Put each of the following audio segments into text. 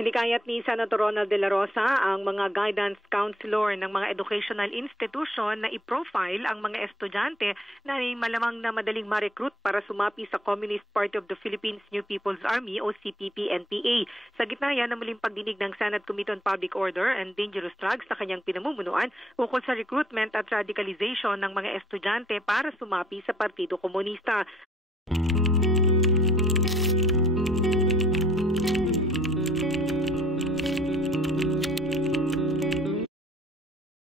Hinikayat ni Senator Ronald De La Rosa ang mga guidance counselor ng mga educational institution na i-profile ang mga estudyante na malamang na madaling ma-recruit para sumapi sa Communist Party of the Philippines New People's Army o CPP-NPA. Sa gitna yan ng muling pagdinig ng Senate Committee on Public Order and Dangerous Drugs sa kanyang pinamumunuan ukol sa recruitment at radicalization ng mga estudyante para sumapi sa Partido Komunista.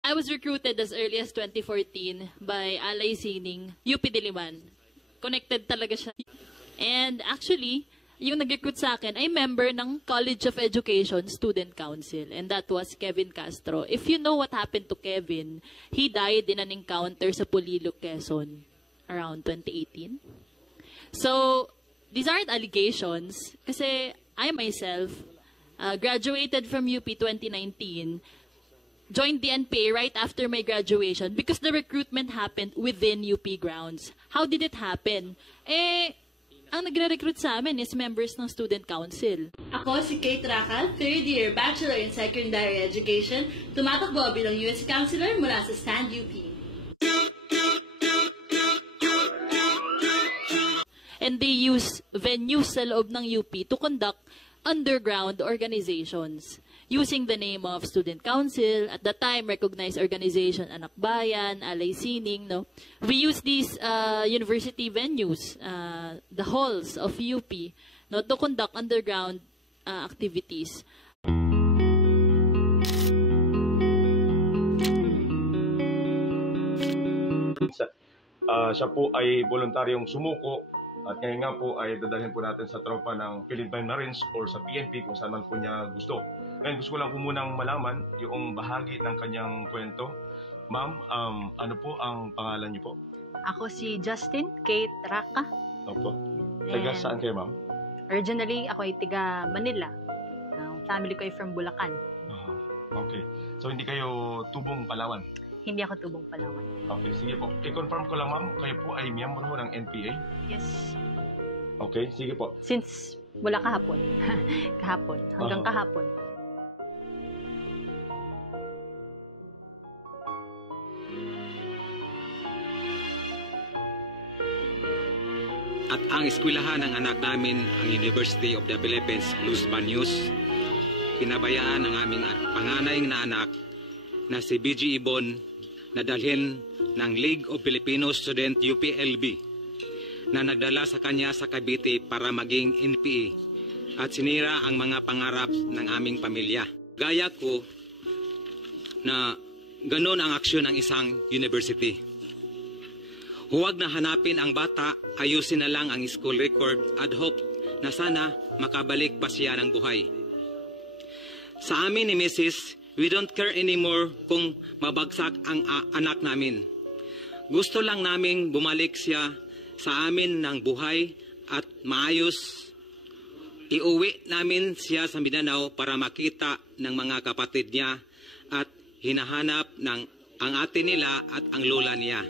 I was recruited as early as 2014 by Alay Sining, UP Diliman. Connected talaga siya. And actually, yung nag-recruit sa akin ay member ng College of Education Student Council, and that was Kevin Castro. If you know what happened to Kevin, he died in an encounter sa Pulilok, Quezon around 2018. So, these aren't allegations kasi I myself graduated from UP 2019, joined the NPA right after my graduation because the recruitment happened within UP grounds. How did it happen? Ang nagre-recruit sa amin is members ng Student Council. Ako si Kate Racal, third year Bachelor in Secondary Education, tumatakbo bilang US Counselor mula sa Stand UP. And they use venues sa loob ng UP to conduct underground organizations using the name of Student Council, at the time recognized organization Anak Bayan, Alay Sining, no? We use these university venues, the halls of UP, no, to conduct underground activities. Siya po ay voluntaryong sumuko at ngayon nga po ay dadalhin po natin sa tropa ng Philippine Marines or sa PNP kung saan man po niya gusto. Ngayon gusto ko lang po munang malaman yung bahagi ng kanyang kwento. Ma'am, ano po ang pangalan niyo po? Ako si Justin Kate Raka. Opo. Taga saan kayo, ma'am? Originally, ako ay taga Manila. Ang family ko ay from Bulacan. Okay. So hindi kayo tubong Palawan? Hindi ako tubong Palawan. Okay, sige po. I-confirm ko lang, ma'am, kayo po ay miyembro ng NPA? Yes. Okay, sige po. Since mula kahapon. Kahapon. Hanggang kahapon. At ang eskwelahan ng anak namin, ang University of the Philippines, Luz Baños, pinabayaan ang aming panganay na anak na si BG Ibon na dalhin ng League of Filipino Student UPLB na nagdala sa kanya sa Cavite para maging NPA at sinira ang mga pangarap ng aming pamilya. Gaya ko na ganun ang aksyon ng isang university. Huwag na hanapin ang bata, ayusin na lang ang school record ad hoc na sana makabalik pa siya ng buhay. Sa amin ni Mrs., we don't care anymore kung mabagsak ang anak namin. Gusto lang naming bumalik siya sa amin ng buhay at maayos. Iuwi namin siya sa Mindanao para makita ng mga kapatid niya at hinahanap ng ang ate nila at ang lola niya.